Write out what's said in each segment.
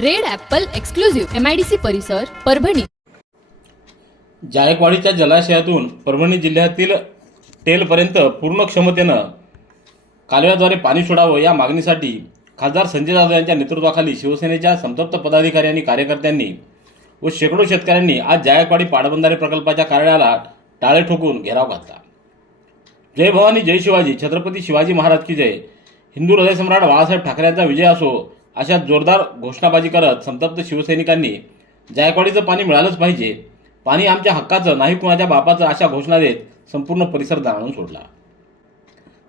Red apple exclusive MIDC परिसर परभणी. जायकवाडीच्या जलाशयातून परभणी जिल्ह्यातील टेलपर्यंत पूर्ण क्षमतेनं कालव्याद्वारे पाणी सोडावं या मागणीसाठी खासदार संजय जाधव यांच्या नेतृत्वाखाली शिवसेनेच्या संतप्त पदाधिकारी आणि कार्यकर्त्यांनी व शेकडो शेतकऱ्यांनी आज जायकवाडी पाटबंधारे प्रकल्पाच्या कार्यालयाला टाळे ठोकून घेराव घातला. जय भवानी जय शिवाजी छत्रपती शिवाजी महाराज की जय. हिंदू हृदयसम्राट बाळासाहेब ठाकरेंचा विजय असो अशा जोरदार घोषणाबाजी करत संतप्त शिवसैनिकांनी जायकवाडीचं पाणी मिळालंच पाहिजे. पाणी आमच्या हक्काचं नाही कुणाच्या बापाचं अशा घोषणा देत संपूर्ण परिसर दाणून सोडला.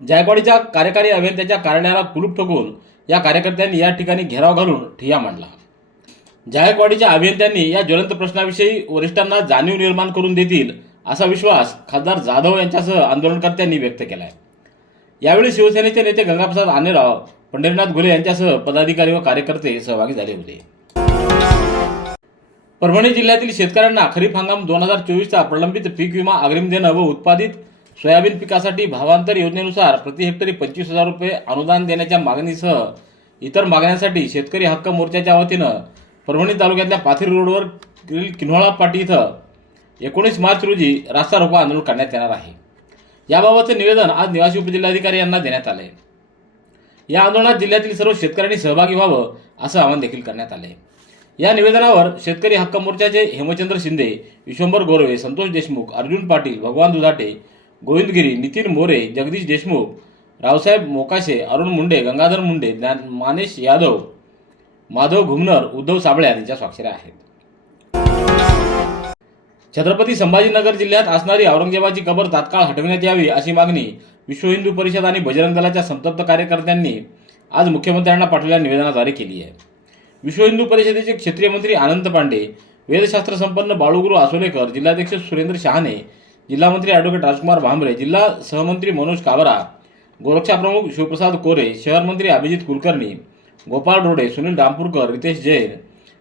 जायकवाडीच्या कार्यकारी अभियंत्याच्या कार्यालयाला कुलूप ठोकून या कार्यकर्त्यांनी या ठिकाणी घेराव घालून ठिय्या मांडला. जायकवाडीच्या अभियंत्यांनी या ज्वलंत प्रश्नाविषयी वरिष्ठांना जाणीव निर्माण करून देतील असा विश्वास खासदार जाधव यांच्यासह आंदोलनकर्त्यांनी व्यक्त केला आहे यावेळी शिवसेनेचे नेते गंगाप्रसाद आनेराव पंढरीनाथ घुले यांच्यासह पदाधिकारी व कार्यकर्ते सहभागी झाले होते. परभणी जिल्ह्यातील शेतकऱ्यांना खरीप हंगाम दोन हजार चोवीसचा प्रलंबित पीक विमा अग्रिम देणं व उत्पादित सोयाबीन पिकासाठी भावांतर योजनेनुसार प्रति हेक्टरी पंचवीस हजार रुपये अनुदान देण्याच्या मागणीसह इतर मागण्यांसाठी शेतकरी हक्क मोर्चाच्या वतीनं परभणी तालुक्यातल्या पाथरी रोडवर किन्होळा पाटी इथं एकोणीस मार्च रोजी रास्ता रोको आंदोलन करण्यात येणार आहे. याबाबतचे निवेदन आज निवासी उपजिल्हाधिकारी यांना देण्यात आले या आंदोलनात जिल्ह्यातील सर्व शेतकऱ्यांनी सहभागी व्हावं असं आवाहन देखील करण्यात आले या निवेदनावर शेतकरी हक्क मोर्चाचे हेमचंद्र शिंदे विश्वंभर गोरवे संतोष देशमुख अर्जुन पाटील भगवान दुधाटे गोविंदगिरी नितीन मोरे जगदीश देशमुख रावसाहेब मोकाशे अरुण मुंडे गंगाधर मुंडे ज्ञान मानेश यादव माधव घुमनर उद्धव साबळे यांच्या स्वाक्षऱ्या आहेत. छत्रपती संभाजीनगर जिल्ह्यात असणारी औरंगजेबाची कबर तात्काळ हटविण्यात यावी अशी मागणी विश्व हिंदू परिषद आणि बजरंग दलाच्या संतप्त कार्यकर्त्यांनी आज मुख्यमंत्र्यांना पाठवलेल्या निवेदनाद्वारे केली आहे. विश्व हिंदू परिषदेचे क्षेत्रीय मंत्री आनंद पांडे वेदशास्त्र संपन्न बाळूगुरू आसोलेकर जिल्हाध्यक्ष सुरेंद्र शहाणे जिल्हामंत्री ॲडव्होकेट राजकुमार भांबरे जिल्हा सहमंत्री मनोज कावरा गोरक्षाप्रमुख शिवप्रसाद कोरे शहरमंत्री अभिजित कुलकर्णी गोपाळ रोडे सुनील डांपूरकर रितेश जैन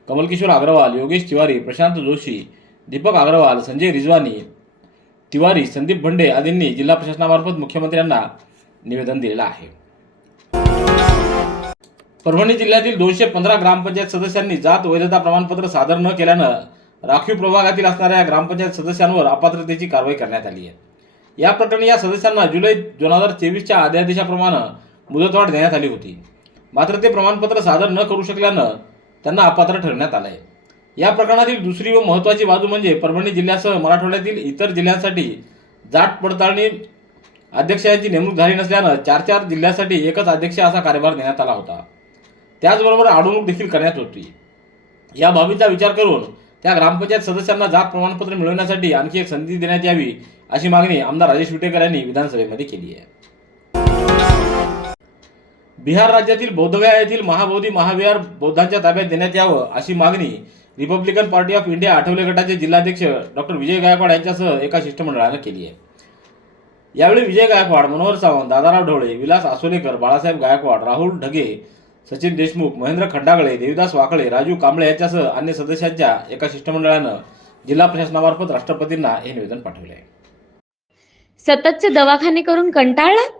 कमलकिशोर अग्रवाल योगेश तिवारी प्रशांत जोशी दीपक अग्रवाल संजय रिजवानी तिवारी संदीप भंडे आदींनी जिल्हा प्रशासनामार्फत मुख्यमंत्र्यांना निवेदन दिलेलं आहे. परभणी जिल्ह्यातील दोनशे पंधरा ग्रामपंचायत सदस्यांनी जात वैधता प्रमाणपत्र सादर न केल्यानं राखीव प्रभागातील असणाऱ्या ग्रामपंचायत सदस्यांवर अपात्रतेची कारवाई करण्यात आली आहे. या प्रकरणी या सदस्यांना जुलै दोन हजार तेवीसच्या अध्यादेशाप्रमाणे मुदतवाढ देण्यात आली होती. मात्र ते प्रमाणपत्र सादर न करू शकल्यानं त्यांना अपात्र ठरवण्यात आलंय. या प्रकरणातील दुसरी व महत्त्वाची बाजू म्हणजे परभणी जिल्ह्यासह मराठवाड्यातील इतर जिल्ह्यांसाठी जात पडताळणी अध्यक्षांची नेमणूक झाली नसल्यानं चार चार जिल्ह्यासाठी एकच अध्यक्ष असा कार्यभार देण्यात आला होता. त्याचबरोबर अडवणूक देखील करण्यात होती. या बाबीचा विचार करून त्या ग्रामपंचायत सदस्यांना जात प्रमाणपत्र मिळवण्यासाठी आणखी एक संधी देण्यात यावी अशी मागणी आमदार राजेश विटेकर यांनी विधानसभेमध्ये केली आहे. बिहार राज्यातील बौद्धगया येथील महाबोधी महाविहार बौद्धांच्या ताब्यात देण्यात यावं अशी मागणी Republican party of India Athawale गटाचे जिल्हाध्यक्ष डॉक्टर विजय गायकवाड यांच्यासह एका शिष्टमंडळानं केली आहे. यावेळी विजय गायकवाड मनोहर सावंत दादाराव ढोळे विलास आसोलेकर बाळासाहेब गायकवाड राहुल ढगे सचिन देशमुख महेंद्र खंडागळे देवीदास वाकळे राजू कांबळे यांच्यासह अन्य सदस्यांच्या एका शिष्टमंडळानं जिल्हा प्रशासनामार्फत राष्ट्रपतींना हे निवेदन पाठवले आहे. सततचे दवाखाने करून कंटाळलात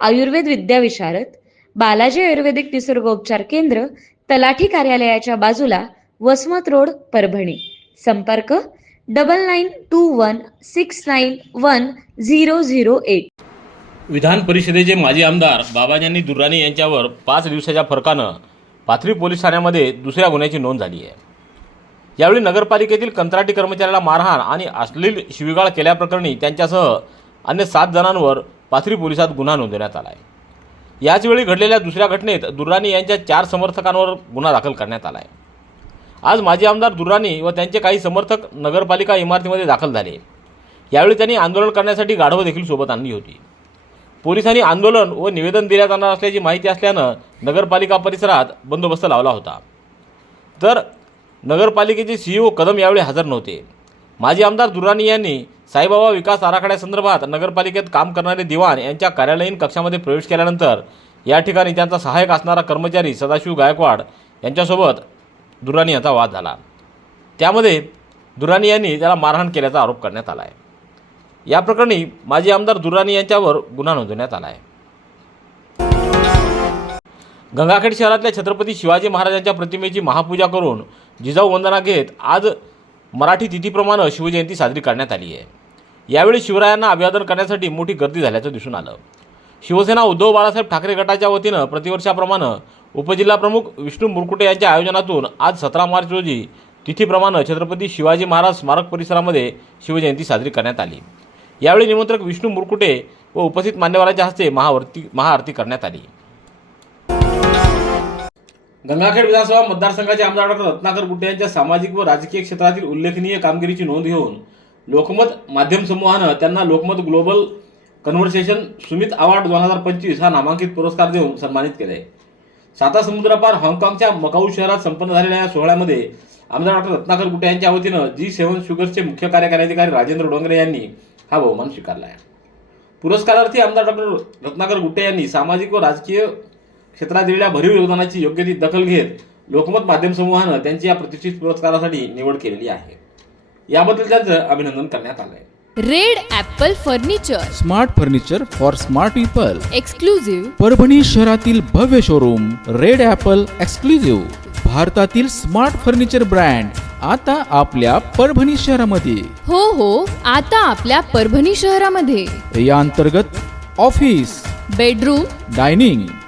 आयुर्वेद विद्याविशारद बालाजी आयुर्वेदिक निसर्गोपचार केंद्र तलाठी कार्यालयाच्या बाजूला वसमत रोड परभणी. संपर्क double nine two one six nine one zero zero eight विधान परिषदेचे माजी आमदार बाबाजानी दुर्राणी यांच्यावर पाच दिवसाच्या फरकानं पाथरी पोलीस ठाण्यामध्ये दुसऱ्या गुन्ह्याची नोंद झाली आहे. यावेळी नगरपालिकेतील कंत्राटी कर्मचाऱ्याला मारहाण आणि अश्लील शिवीगाळ केल्याप्रकरणी त्यांच्यासह अन्य सात जणांवर पाथरी पोलिसात गुन्हा नोंदवण्यात आला आहे. याचवेळी घडलेल्या दुसऱ्या घटनेत दुर्राणी यांच्या चार समर्थकांवर गुन्हा दाखल करण्यात आला आहे. आज माजी आमदार दुर्राणी व त्यांचे काही समर्थक नगरपालिका इमारतीमध्ये दाखल झाले. यावेळी त्यांनी आंदोलन करण्यासाठी गाढवं देखील सोबत आणली होती. पोलिसांनी आंदोलन व निवेदन दिल्या जाणार असल्याची माहिती असल्यानं नगरपालिका परिसरात बंदोबस्त लावला होता. तर नगरपालिकेचे सीईओ कदम यावेळी हजर नव्हते. माजी आमदार दुरानी यांनी साईबाबा विकास आराखड्यासंदर्भात नगरपालिकेत काम करणारे दिवाण यांच्या कार्यालयीन कक्षामध्ये प्रवेश केल्यानंतर या ठिकाणी त्यांचा सहाय्यक असणारा कर्मचारी सदाशिव गायकवाड यांच्यासोबत दुरानी यांचा वाद झाला. त्यामध्ये दुरानी यांनी त्याला मारहाण केल्याचा आरोप करण्यात आला आहे या प्रकरणी माजी आमदार दुरानी यांच्यावर गुन्हा नोंदवण्यात आला आहे गंगाखेड शहरातल्या छत्रपती शिवाजी महाराजांच्या प्रतिमेची महापूजा करून जिजाऊ वंदना घेत आज मराठी तिथीप्रमाणे शिवजयंती साजरी करण्यात आली आहे. यावेळी शिवरायांना अभिवादन करण्यासाठी मोठी गर्दी झाल्याचं दिसून आलं. शिवसेना उद्धव बाळासाहेब ठाकरे गटाच्या वतीनं प्रतिवर्षाप्रमाणे उपजिल्हाप्रमुख विष्णू मुरकुटे यांच्या आयोजनातून आज सतरा मार्च रोजी तिथीप्रमाणे छत्रपती शिवाजी महाराज स्मारक परिसरामध्ये शिवजयंती साजरी करण्यात आली. यावेळी निमंत्रक विष्णू मुरकुटे व उपस्थित मान्यवरांच्या हस्ते महावरती महाआरती करण्यात आली. गंगाखेड विधानसभा मतदारसंघाचे आमदार डॉक्टर रत्नाकर गुट्टे यांच्या सामाजिक व राजकीय क्षेत्रातील उल्लेखनीय कामगिरीची नोंद घेऊन लोकमत माध्यम समूहानं त्यांना Lokmat global conversation summit award दोन हजार पंचवीस हा नामांकित पुरस्कार देऊन सन्मानित केले. साता समुद्रापार हाँगकाँगच्या मकाऊ शहरात संपन्न झालेल्या या सोहळ्यामध्ये आमदार डॉक्टर रत्नाकर गुट्टे यांच्या वतीनं जी सेव्हन शुगर्सचे मुख्य कार्यकारी अधिकारी राजेंद्र डोंगरे यांनी हा बहुमान स्वीकारला आहे. पुरस्कारार्थी आमदार डॉक्टर रत्नाकर गुट्टे यांनी सामाजिक व राजकीय क्षेत्रात दिलेल्या भरीव योगदानाची योग्य ती दखल घेत लोकमत माध्यम समूहानं त्यांची या प्रतिष्ठित पुरस्कारासाठी निवड केलेली आहे. याबद्दल त्यांचं अभिनंदन करण्यात आलं आहे red apple furniture. Smart furniture for smart people. Exclusive Parbhani शहरातील भव्य शोरूम रेड ॲपल एक्सक्लुझिव्ह भारतातील स्मार्ट फर्निचर ब्रँड आता आपल्या परभणी शहरामध्ये. हो हो आता आपल्या परभणी शहरामध्ये. या अंतर्गत ऑफिस बेडरूम डायनिंग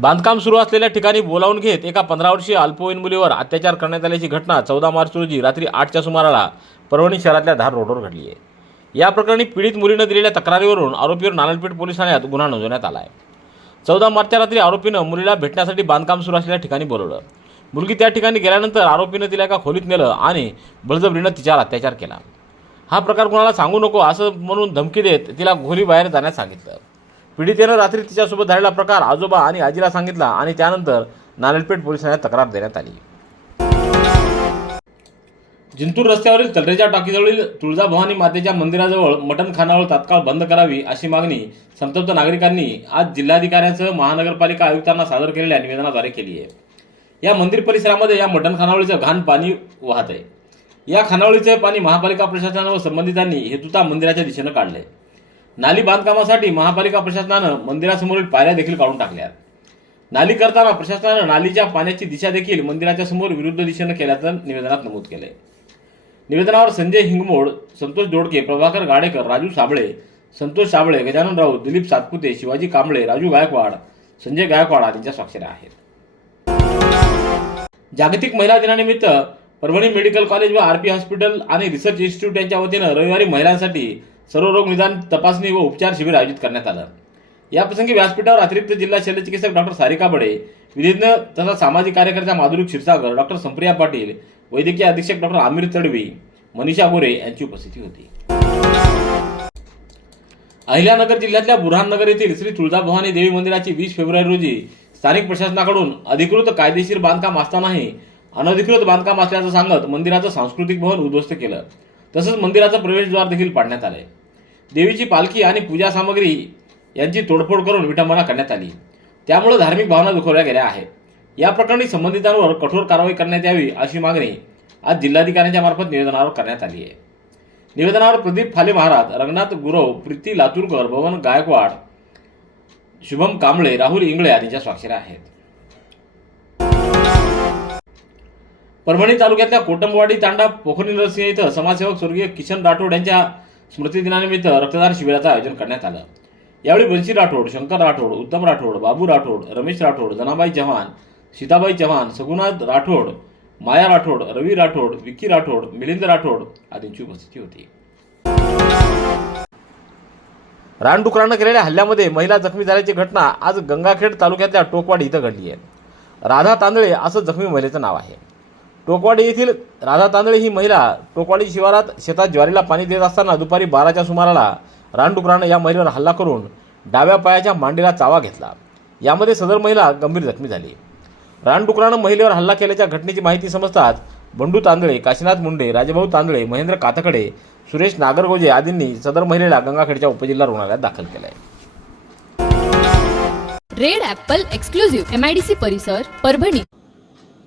बांधकाम सुरू असलेल्या ठिकाणी बोलावून घेत एका पंधरा वर्षीय अल्पवयीन मुलीवर अत्याचार करण्यात आल्याची घटना चौदा मार्च रोजी रात्री आठच्या सुमाराला परभणी शहरातल्या धार रोडवर घडली आहे. या प्रकरणी पीडित मुलीनं दिलेल्या तक्रारीवरून आरोपीवर नानलपेठ पोलीस ठाण्यात गुन्हा नोंदवण्यात आला आहे. चौदा मार्चच्या रात्री आरोपीनं मुलीला भेटण्यासाठी बांधकाम सुरू असलेल्या ठिकाणी बोलवलं. मुलगी त्या ठिकाणी गेल्यानंतर आरोपीनं तिला एका खोलीत नेलं आणि बळजबरीनं तिच्यावर अत्याचार केला. हा प्रकार कोणाला सांगू नको असं म्हणून धमकी देत तिला घोरी बाहेर जाण्यास सांगितलं. पीडितेनं रात्री तिच्यासोबत झालेला प्रकार आजोबा आणि आजीला सांगितला आणि त्यानंतर नारळपेठ पोलीस ठाण्यात तक्रार देण्यात आली. जिंतूर रस्त्यावरील तलरेजा टाकीजवळील तुळजाभवानी मातेच्या मंदिराजवळ मटण खानावळ तात्काळ बंद करावी अशी मागणी संतप्त नागरिकांनी आज जिल्हाधिकाऱ्यांसह महानगरपालिका आयुक्तांना सादर केलेल्या निवेदनाद्वारे केली आहे. या मंदिर परिसरामध्ये या मटण खानावळीचं घाण पाणी वाहत आहे. या खानावळीचे पाणी महापालिका प्रशासनानं व संबंधितांनी हेतुता मंदिराच्या दिशेनं काढले नाली बांधकामासाठी महापालिका प्रशासनानं मंदिरासमोरील पायऱ्या देखील काढून टाकल्या नाली करताना प्रशासनानं नालीच्या पाण्याची दिशा देखील मंदिराच्या समोर विरुद्ध दिशेनं केल्याचं निवेदनात नमूद केलंय. निवेदनावर संजय हिंगमोड संतोष दोडके प्रभाकर गाडेकर राजू साबळे संतोष साबळे गजानन राऊत दिलीप सातपुते शिवाजी कांबळे राजू गायकवाड संजय गायकवाड आदींच्या स्वाक्षऱ्या आहेत. जागतिक महिला दिनानिमित्त परभणी मेडिकल कॉलेज व आरपी हॉस्पिटल आणि रिसर्च इन्स्टिट्यूट यांच्या वतीनं रविवारी महिलांसाठी सर्व रोग निदान तपासणी व उपचार शिबिर आयोजित करण्यात आलं. याप्रसंगी व्यासपीठावर अतिरिक्त जिल्हा शल्यचिकित्सक डॉक्टर सारिका बडे विधिज्ञ तथा सामाजिक कार्यकर्त्या माधुरी क्षीरसागर डॉक्टर संप्रिया पाटील वैद्यकीय अधीक्षक डॉक्टर आमिर तडवी मनीषा गोरे यांची उपस्थिती होती. अहिल्यानगर जिल्ह्यातल्या बुरहाननगर येथील श्री तुळजाभवानी देवी मंदिराची वीस फेब्रुवारी रोजी स्थानिक प्रशासनाकडून अधिकृत कायदेशीर बांधकाम असतानाही अनधिकृत बांधकाम असल्याचं सांगत मंदिराचं सांस्कृतिक भवन उद्ध्वस्त केलं. तसंच मंदिराचं प्रवेशद्वार देखील पाडण्यात आले देवीची पालखी आणि पूजा सामग्री यांची तोडफोड करून विटंबना करण्यात आली. त्यामुळे धार्मिक भावना दुखवल्या गेल्या आहेत. या प्रकरणी संबंधितांवर कठोर कारवाई करण्यात यावी अशी मागणी आज जिल्हाधिकाऱ्यांच्या मार्फत निवेदनावर करण्यात आली आहे. निवेदनावर प्रदीप फाले महाराज रंगनाथ गुरव प्रीती लातूरकर भवन गायकवाड शुभम कांबळे राहुल इंगळे आदींच्या स्वाक्षऱ्या आहेत. परभणी तालुक्यातल्या कोटंबवाडी तांडा पोखरी नरसिंह इथं समाजसेवक स्वर्गीय किशन राठोड यांच्या स्मृतिदिनानिमित्त रक्तदान शिबिराचं आयोजन करण्यात आलं. यावेळी बंशी राठोड शंकर राठोड उत्तम राठोड बाबू राठोड रमेश राठोड जनाबाई चव्हाण सीताबाई चव्हाण सगुनाथ राठोड माया राठोड रवी राठोड विक्की राठोड मिलिंद राठोड आदींची उपस्थिती होती. रानडुकरानं केलेल्या हल्ल्यामध्ये महिला जखमी झाल्याची घटना आज गंगाखेड तालुक्यातल्या टोकवाडी इथं घडली आहे. राधा तांदळे असं जखमी महिलेचं नाव आहे. टोकवाडी येथील राधा तांदळे ही महिला टोकवाडी शिवारात शेतात ज्वारीला पाणी देत असताना दुपारी बाराच्या सुमाराला रानडुकरानं या महिलेवर हल्ला करून डाव्या पायाच्या मांडीला चावा घेतला. यामध्ये सदर महिला गंभीर जखमी झाली. रानडुकरानं महिलेवर हल्ला केल्याच्या घटनेची माहिती समजताच बंडू तांदळे काशीनाथ मुंडे राजेभाऊ तांदळे महेंद्र कातकडे सुरेश नागरगोजे आदींनी सदर महिलेला गंगाखेडच्या उपजिल्हा रुग्णालयात दाखल केलं आहे red apple exclusive M I D C परिसर परभणी.